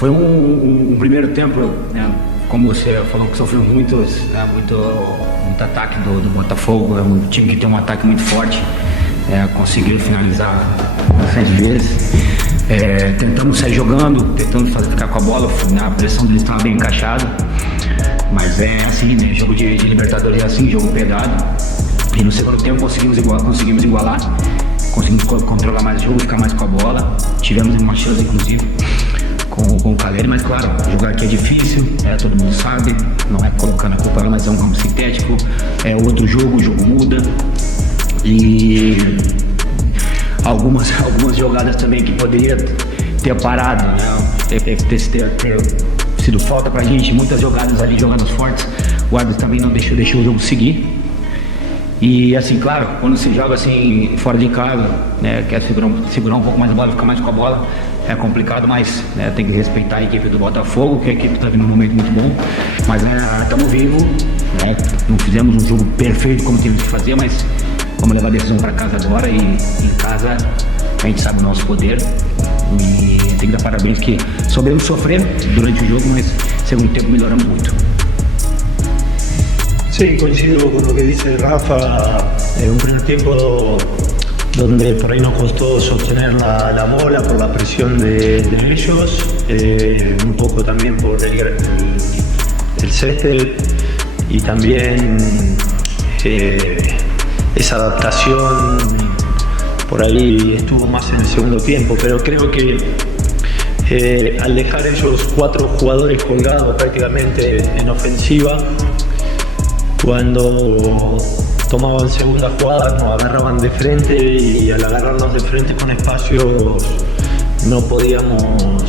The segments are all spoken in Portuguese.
Foi um primeiro tempo, né, como você falou, que sofreu muito ataque do Botafogo. É um time que tem um ataque muito forte, conseguiu finalizar bastante vezes. Tentamos sair jogando, tentando ficar com a bola, a pressão deles estava bem encaixada. Mas é assim, né? Jogo de Libertadores é assim, jogo pegado. E no segundo tempo conseguimos igualar, conseguimos controlar mais o jogo, ficar mais com a bola. Tivemos uma chance, inclusive, com o Caleri, mas claro, jogar aqui é difícil, todo mundo sabe, não é colocando a culpa, mas é um campo sintético, é outro jogo, o jogo muda. E algumas jogadas também que poderia ter parado, né? ter sido falta pra gente, muitas jogadas ali, jogadas fortes, o árbitro também não deixou o jogo seguir. E assim, claro, quando você joga assim fora de casa, né, quer segurar um pouco mais a bola, ficar mais com a bola, é complicado, mas né, tem que respeitar a equipe do Botafogo, que a equipe está vindo num momento muito bom, mas estamos vivos, né, não fizemos um jogo perfeito como tínhamos que fazer, mas vamos levar a decisão para casa agora e em casa a gente sabe o nosso poder e tem que dar parabéns que soubemos sofrer durante o jogo, mas segundo tempo melhoramos muito. Sí, coincido con lo que dice Rafa. Un primer tiempo donde por ahí nos costó sostener la bola por la presión de ellos, un poco también por el césped y también esa adaptación por ahí estuvo más en el segundo tiempo, pero creo que al dejar ellos 4 jugadores colgados prácticamente en ofensiva, cuando tomaban segunda jugada nos agarraban de frente y al agarrarnos de frente con espacios no podíamos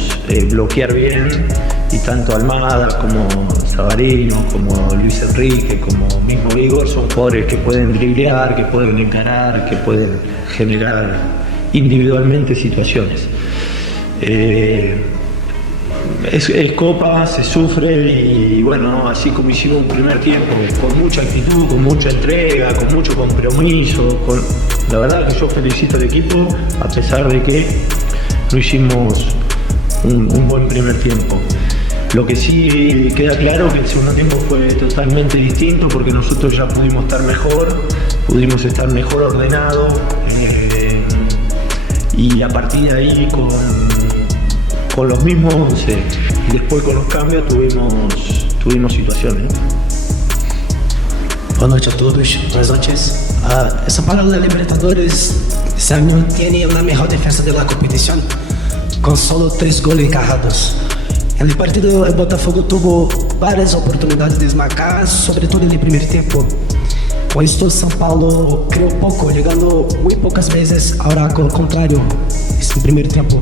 bloquear bien, y tanto Almada como Savarino, como Luis Enrique, como mismo Igor son jugadores que pueden driblear, que pueden encarar, que pueden generar individualmente situaciones. Es Copa, se sufre y bueno, así como hicimos un primer tiempo, con mucha actitud, con mucha entrega, con mucho compromiso, la verdad que yo felicito al equipo a pesar de que no hicimos un buen primer tiempo. Lo que sí queda claro que el segundo tiempo fue totalmente distinto porque nosotros ya pudimos estar mejor ordenados y a partir de ahí con los mismos 11 y después con los cambios tuvimos situaciones, ¿no? Boa noite a todos, buenas noches. São Paulo da Libertadores esse ano tem a melhor defesa da competição, com solo 3 goles encarrados. No partido, el Botafogo tuvo várias oportunidades de desmarcar, sobretudo no primeiro tempo. Con esto São Paulo creó poco, llegando muy pocas veces ahora al contrario, en primer tiempo.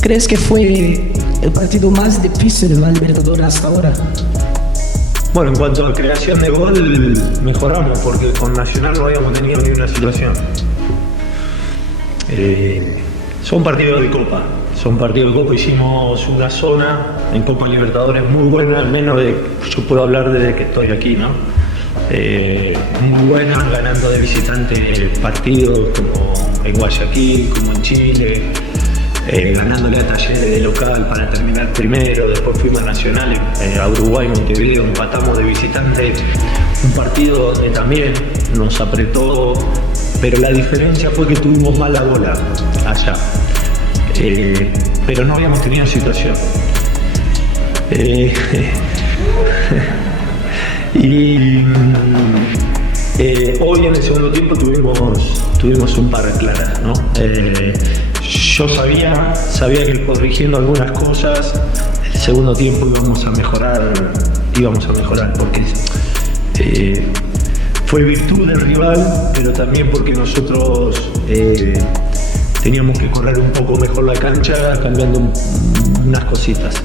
¿Crees que fue el partido más difícil de la Libertadores hasta ahora? Bueno, en cuanto a creación de gol, mejoramos porque con Nacional no habíamos tenido ni una situación. Son partidos de Copa, hicimos una zona en Copa Libertadores muy buena, al menos yo puedo hablar desde que estoy aquí, ¿no? Muy buena, ganando de visitante partidos como en Guayaquil, como en Chile, ganándole a Talleres de local para terminar primero, después fuimos a Nacional, a Uruguay, Montevideo, empatamos de visitante, un partido donde también nos apretó, pero la diferencia fue que tuvimos más la bola allá, pero no habíamos tenido situación. Y hoy en el segundo tiempo tuvimos un par claras, ¿no? Yo sabía que corrigiendo algunas cosas el segundo tiempo íbamos a mejorar porque fue virtud del rival, pero también porque nosotros teníamos que correr un poco mejor la cancha cambiando unas cositas.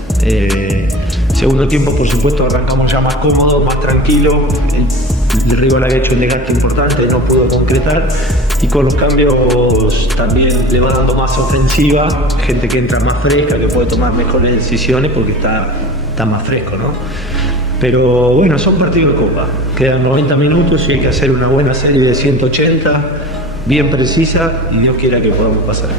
Segundo tiempo, por supuesto, arrancamos ya más cómodos, más tranquilos. El rival había hecho un desgaste importante, no pudo concretar, y con los cambios también le va dando más ofensiva, gente que entra más fresca, que puede tomar mejores decisiones porque está más fresco, ¿no? Pero bueno, son partidos de Copa, quedan 90 minutos y hay que hacer una buena serie de 180, bien precisa, y Dios quiera que podamos pasar.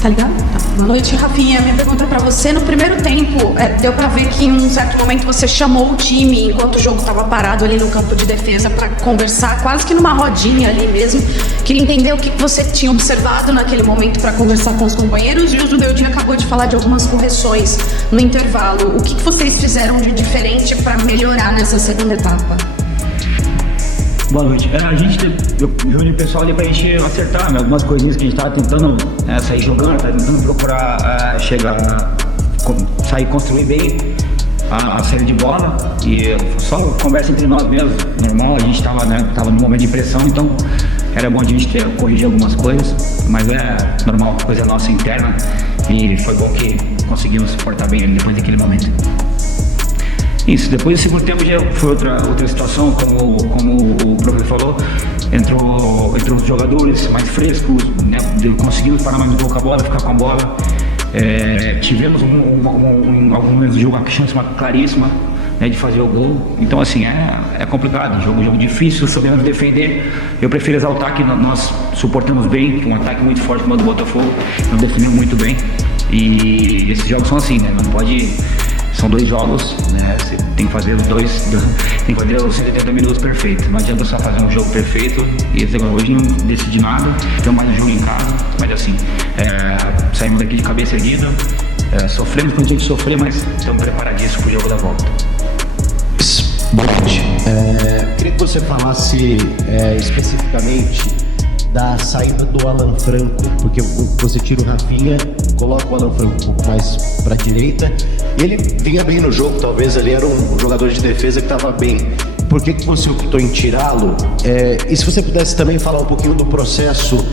Tá ligado? Tá. Boa noite, Rafinha. Minha pergunta pra você, no primeiro tempo, deu pra ver que em um certo momento você chamou o time, enquanto o jogo tava parado ali no campo de defesa, pra conversar, quase que numa rodinha ali mesmo. Queria entender o que você tinha observado naquele momento pra conversar com os companheiros, e o Judeldinho acabou de falar de algumas correções no intervalo. O que vocês fizeram de diferente pra melhorar nessa segunda etapa? Boa noite. Eu reuni o pessoal ali pra gente acertar, né, algumas coisinhas que a gente tava tentando sair jogando, tava tentando procurar sair construir bem a série de bola, e só conversa entre nós mesmo, normal, a gente tava num momento de pressão, então era bom a gente corrigir algumas coisas, mas é normal, coisa nossa interna, e foi bom que conseguimos suportar bem ele depois daquele momento. Isso, depois do segundo tempo já foi outra situação, como o professor falou, entrou os jogadores mais frescos, né, conseguimos parar mais um pouco a bola, ficar com a bola, tivemos algum momento do jogo uma chance claríssima, né, de fazer o gol, então assim, é complicado, jogo difícil, sabemos defender. Eu prefiro exaltar que nós suportamos bem, um ataque muito forte como o do Botafogo, nós defendemos muito bem, e esses jogos são assim, né, não pode... São 2 jogos, né? Você tem que fazer tem que fazer os 180 minutos perfeitos. Não adianta só fazer um jogo perfeito. E hoje não decidi nada, tem mais um jogo em casa, mas assim, saímos daqui de cabeça erguida, sofremos quando tinha que sofrer, mas estamos preparadíssimos para o jogo da volta. Boa noite. Queria que você falasse especificamente da saída do Alan Franco, porque você tira o Rafinha, coloca o Alan Franco um pouco mais para a direita, e ele vinha bem no jogo, talvez ele era um jogador de defesa que estava bem. Por que você optou em tirá-lo? E se você pudesse também falar um pouquinho do processo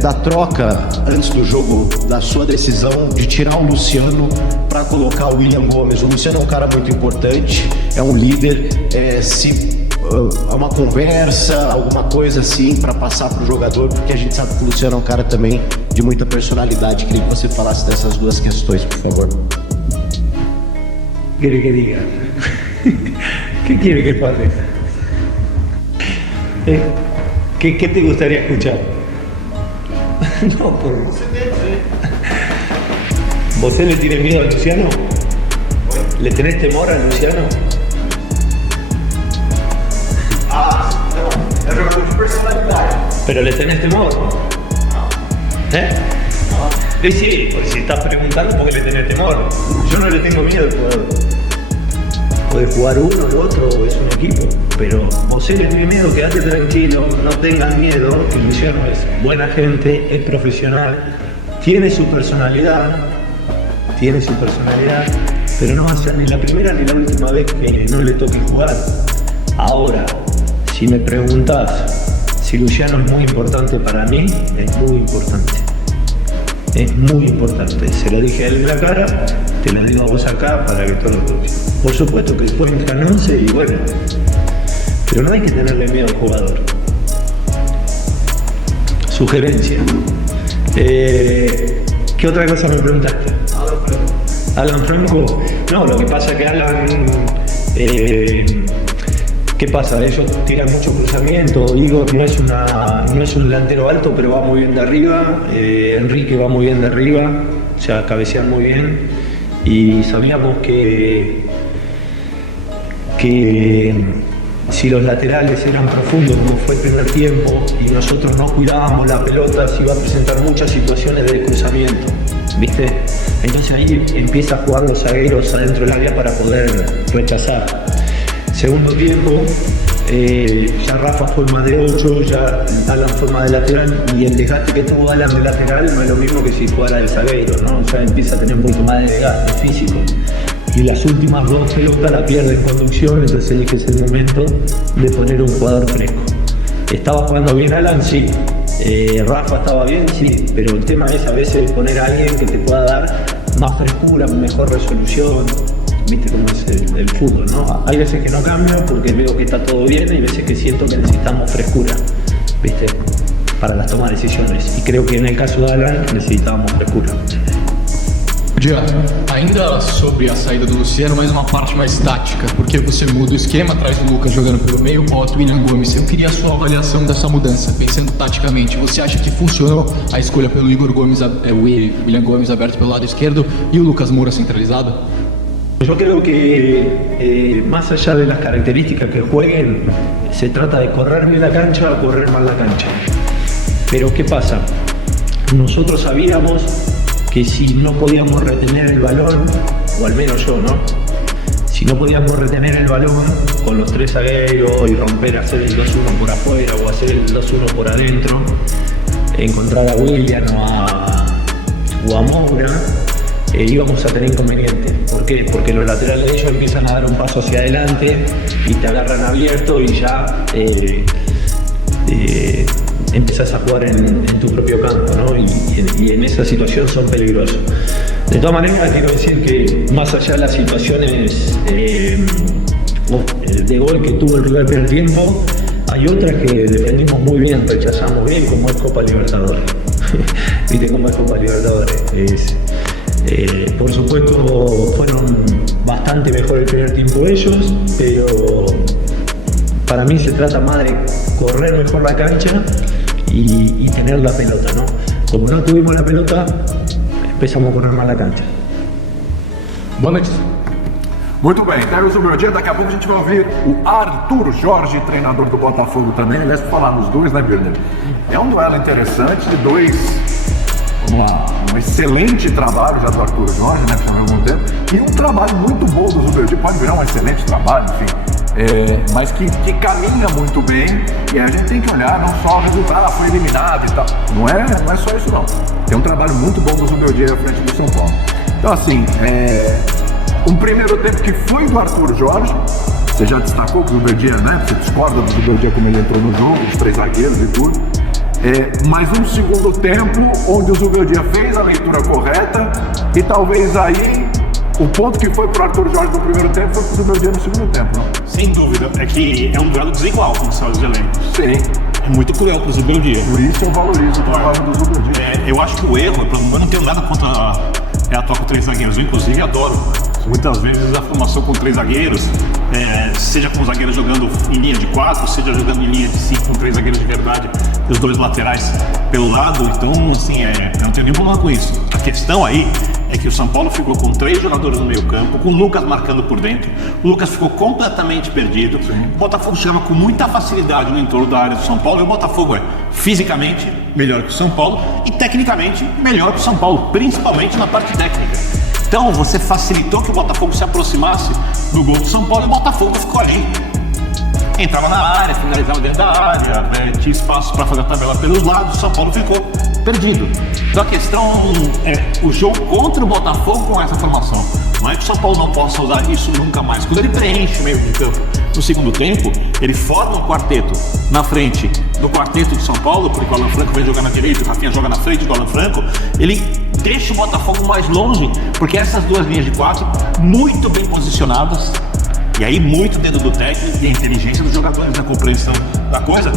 da troca antes do jogo, da sua decisão de tirar o Luciano para colocar o William Gomes. O Luciano é um cara muito importante, é um líder, há uma conversa, alguma coisa assim para passar pro jogador, porque a gente sabe que o Luciano é um cara também de muita personalidade. Queria que você falasse dessas duas questões, por favor. ¿Quiere que diga? ¿Qué quiere que pase? ¿Qué te gustaría escuchar? No, por... ¿Vos le tiene miedo a Luciano? ¿Le tenés temor a Luciano? É jogador de personalidade. ¿Pero le tenés temor? No. Sí, pues si estás preguntando porque le tenés temor. Yo no le tengo miedo al jugador. Puede jugar uno, el otro, es un equipo. Pero vos le tenés miedo, quédate tranquilo, no tengas miedo, que Luciano es buena gente, es profesional, tiene su personalidad, pero no va a ser ni la primera ni la última vez que no le toque jugar. Ahora, si me preguntas si Luciano es muy importante para mí, es muy importante. Es muy importante. Se lo dije a él en la cara, te lo digo a vos acá para que todos lo toquen. Por supuesto que después encanóse y bueno, pero no hay que tenerle miedo al jugador. Sugerencia. ¿Qué otra cosa me preguntaste? Alan Franco. No, lo que pasa es que Alan... ¿Qué pasa? Ellos tiran mucho cruzamiento. Igor no es un delantero alto, pero va muy bien de arriba. Enrique va muy bien de arriba, o sea, cabecean muy bien. Y sabíamos que si los laterales eran profundos, como fue el primer tiempo, y nosotros no cuidábamos la pelota, se iba a presentar muchas situaciones de cruzamiento, ¿viste? Entonces ahí empieza a jugar los zagueros adentro del área para poder rechazar. Segundo tiempo, ya Rafa fue más de 8, ya Alan fue más de lateral, y el desgaste que tuvo Alan de lateral no es lo mismo que si jugara el zaguero, ¿no? O sea, empieza a tener un poquito más de desgaste físico. Y las últimas 2 pelotas la pierde en conducción, entonces elige ese momento de poner un jugador fresco. ¿Estaba jugando bien Alan? Sí. Rafa estaba bien, sí, pero el tema es a veces poner a alguien que te pueda dar más frescura, mejor resolución. Viste cómo es el fútbol, ¿no? Hay veces que no cambio porque veo que está todo bien, y hay veces que siento que necesitamos frescura, ¿viste? Para las tomas de decisiones. Y creo que en el caso de Alan necesitábamos frescura. Dia, ainda sobre a saída do Luciano, mas uma parte mais tática, porque você muda o esquema, traz o Lucas jogando pelo meio, bota o William Gomes. Eu queria a sua avaliação dessa mudança, pensando taticamente. Você acha que funcionou a escolha pelo Igor Gomes, William Gomes aberto pelo lado esquerdo e o Lucas Moura centralizado? Yo creo que más allá de las características que jueguen, se trata de correr bien la cancha o correr mal la cancha. Pero ¿qué pasa? Nosotros sabíamos que si no podíamos retener el balón, o al menos yo, ¿no? Si no podíamos retener el balón con los tres zagueros y romper, hacer el 2-1 por afuera o hacer el 2-1 por adentro, encontrar a William o a Moura, íbamos a tener inconvenientes. ¿Por qué? Porque los laterales de ellos empiezan a dar un paso hacia adelante y te agarran abierto y ya empezás a jugar en tu propio campo, ¿no? Y en esa situación son peligrosos. De todas maneras, quiero decir que más allá de las situaciones de gol que tuvo el rival en el tiempo, hay otras que defendimos muy bien, rechazamos bien, como es Copa Libertadores. ¿Viste cómo es Copa Libertadores? Por supuesto fueron bastante mejor el primer tiempo ellos, pero para mí se trata más de correr mejor la cancha y tener la pelota, ¿no? Como no tuvimos la pelota, empezamos a correr mal la cancha. Boa noite. Muito bem, Terence Uberdia, daqui a pouco a gente vai ouvir o Arthur Jorge, treinador do Botafogo também. Aliás, por falar nos dois, né, Birner? É um duelo interessante de dois, um excelente trabalho já do Arthur Jorge, né, que já há algum tempo, e um trabalho muito bom do Uberdia, pode virar um excelente trabalho, enfim. Mas que caminha muito bem, e a gente tem que olhar não só o resultado, foi eliminado e tal, não é só isso não, tem um trabalho muito bom do Zubeldia à frente do São Paulo. Então assim, um primeiro tempo que foi do Arthur Jorge, você já destacou que o Zubeldia, né, você discorda do Zubeldia como ele entrou no jogo, os três zagueiros e tudo, mas um segundo tempo onde o Zubeldia fez a leitura correta e talvez aí o ponto que foi pro Arthur Jorge no primeiro tempo foi pro Zubeldia no segundo tempo, não? Sem dúvida, é que é um duelo desigual, como são os elencos. Sim. É muito cruel pro Zubeldia. Por isso eu valorizo o trabalho do Zubeldia. Eu acho que o erro, eu não tenho nada contra a atuar com três zagueiros, eu inclusive adoro. Muitas vezes a formação com três zagueiros, seja com os zagueiros jogando em linha de 4, seja jogando em linha de 5 com três zagueiros de verdade e os dois laterais pelo lado, então assim, eu não tenho nenhum problema com isso. A questão aí é que o São Paulo ficou com 3 jogadores no meio campo, com o Lucas marcando por dentro, o Lucas ficou completamente perdido, o Botafogo chegava com muita facilidade no entorno da área do São Paulo, e o Botafogo é fisicamente melhor que o São Paulo e tecnicamente melhor que o São Paulo, principalmente na parte técnica. Então você facilitou que o Botafogo se aproximasse do gol do São Paulo e o Botafogo ficou ali. Entrava na área, finalizava dentro da área, tinha espaço para fazer a tabela pelos lados, o São Paulo ficou perdido. Então a questão é o jogo contra o Botafogo com essa formação. Não é que o São Paulo não possa usar isso nunca mais. Quando ele preenche o meio de campo no segundo tempo, ele forma um quarteto na frente do quarteto de São Paulo, porque o Alan Franco vem jogar na direita, o Rafinha joga na frente do Alan Franco, ele deixa o Botafogo mais longe, porque essas duas linhas de 4, muito bem posicionadas, e aí muito dentro do técnico e a inteligência dos jogadores na compreensão da coisa,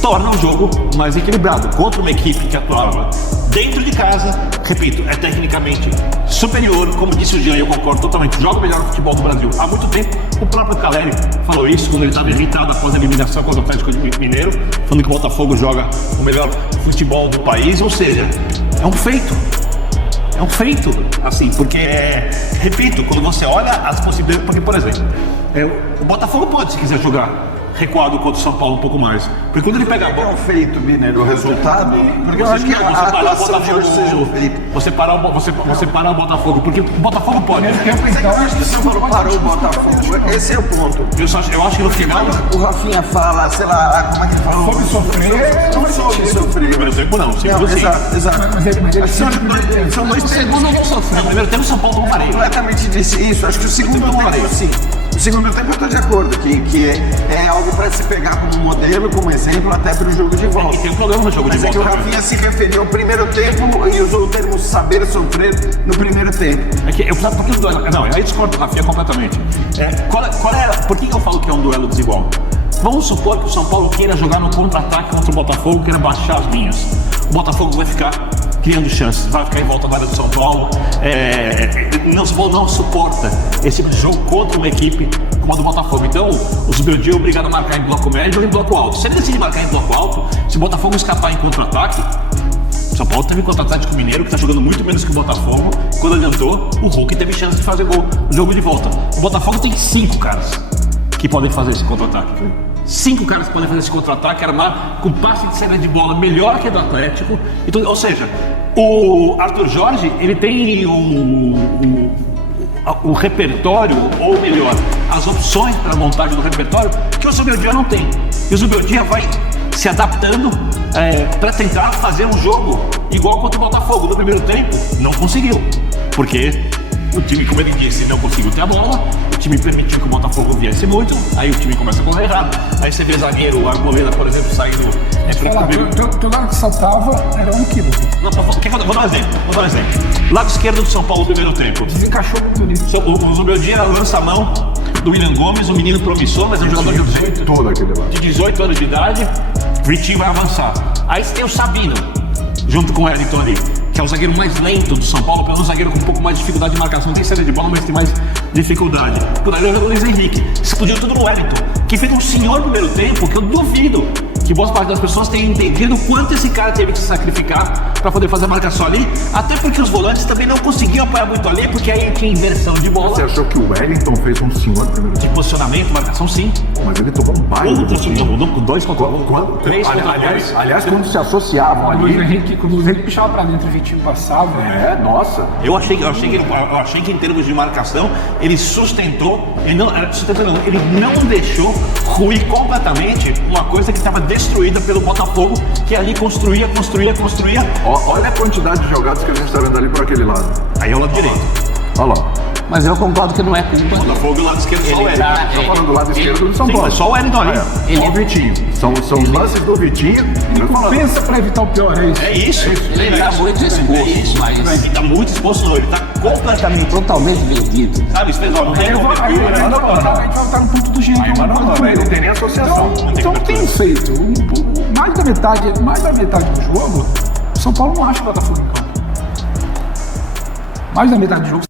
torna o jogo mais equilibrado. Contra uma equipe que atuava dentro de casa, repito, é tecnicamente superior, como disse o Jean, eu concordo totalmente, joga o melhor futebol do Brasil. Há muito tempo, o próprio Caleri falou isso quando ele estava irritado após a eliminação contra o Atlético Mineiro, falando que o Botafogo joga o melhor futebol do país, ou seja, é um feito. É um feito, assim, porque, repito, quando você olha as possibilidades, porque, por exemplo, o Botafogo pode, se quiser jogar recuado contra o São Paulo um pouco mais, porque quando ele pega a bola... É um feito, Biner, o resultado, porque eu acho que a atuação de hoje seja um feito. Você parar o Botafogo, porque o Botafogo pode. Eu acho que o São Paulo parou o Botafogo, esse é o ponto. Eu acho que no final... O Rafinha fala, sei lá, como é que ele fala? Soube sofrer, não soube sofrer. Por exemplo, não. Exato. São dois tempos não vão sofrer. No primeiro tempo, o São Paulo não parei. Completamente disse isso. Acho que o segundo tempo, sim. O segundo tempo eu estou de acordo, que é algo para se pegar como modelo, como exemplo, até para o jogo de volta. E tem um problema no jogo de volta. Mas é que o Rafinha se referiu ao primeiro tempo e usou o termo saber sofrer no primeiro tempo. É que eu precisava porque os dois. Não, aí discordo do Rafinha completamente. Por que eu falo que é um duelo desigual? Vamos supor que o São Paulo queira jogar no contra-ataque contra o Botafogo, queira baixar as linhas. O Botafogo vai ficar criando chances, vai ficar em volta da área do São Paulo. Não, São Paulo não suporta esse tipo de jogo contra uma equipe como a do Botafogo. Então, o Zubeldia é obrigado a marcar em bloco médio ou em bloco alto. Se ele decide marcar em bloco alto, se o Botafogo escapar em contra-ataque, São Paulo teve contra o Atlético Mineiro, que está jogando muito menos que o Botafogo. Quando adiantou, o Hulk teve chance de fazer gol no jogo de volta. O Botafogo tem 5 caras que podem fazer esse contra-ataque. 5 caras que podem fazer esse contra-ataque, armar com passe de saída de bola melhor que a do Atlético. Então, ou seja, o Arthur Jorge, ele tem o repertório, ou melhor, as opções para a montagem do repertório que o Zubeldia não tem. E o Zubeldia vai se adaptando para tentar fazer um jogo igual contra o Botafogo. No primeiro tempo, não conseguiu, porque o time, como ele disse, não conseguiu ter a bola, o time permitiu que o Botafogo viesse muito, aí o time começa a correr errado, aí você vê zagueiro, o Arboleda, por exemplo, saindo... Todo lado que saltava era um quilo. Não, vou dar um exemplo. Lado esquerdo do São Paulo, no primeiro tempo. Desencaixou muito nisso. O Zubeldia lança a mão do William Gomes, um menino promissor, mas é um jogador de 18 anos de idade. Vitinho vai avançar. Aí você tem o Sabino, junto com o Wellington ali, que é o zagueiro mais lento do São Paulo, pelo menos um zagueiro com um pouco mais de dificuldade de marcação. Tem saída de bola, mas tem mais dificuldade. Por aí o Luiz Henrique. Explodiu tudo no Wellington, que fez um senhor primeiro tempo, que eu duvido que boa parte das pessoas tenham entendido o quanto esse cara teve que se sacrificar para poder fazer a marcação ali, até porque os volantes também não conseguiam apoiar muito ali, porque aí tinha inversão de bola. Você achou que o Wellington fez um senhor primeiro de posicionamento, marcação, sim. Mas ele tomou um baile. Com 2 contra 1, 3 contra 2. Aliás, quando se associavam Quando o ali... Luiz Henrique puxava pra dentro, o Vitinho passava. Nossa. Eu achei que em termos de marcação, ele sustentou, ele não deixou ruir completamente uma coisa que estava destruída pelo Botafogo, que ali construía. Olha a quantidade de jogadas que a gente está vendo ali por aquele lado. Aí é o lado direito. Olha lá. Mas eu concordo que não é culpa. Botafogo do lado esquerdo só o Wellington. Estou falando do lado esquerdo do São Paulo. Mas só o Wellington ali. Só o Vitinho. São os lances do Vitinho. Pensa pra evitar o pior, é isso. É isso. Ele tá muito exposto, mas Ele tá muito exposto, não. Ele tá completamente. totalmente vendido. Sabe, isso mesmo. A gente vai voltar no ponto do gênio. Ele não tem nem associação. Então tem feito. Mais da metade do jogo, o São Paulo não acha o Botafogo em campo. Mais da metade do jogo.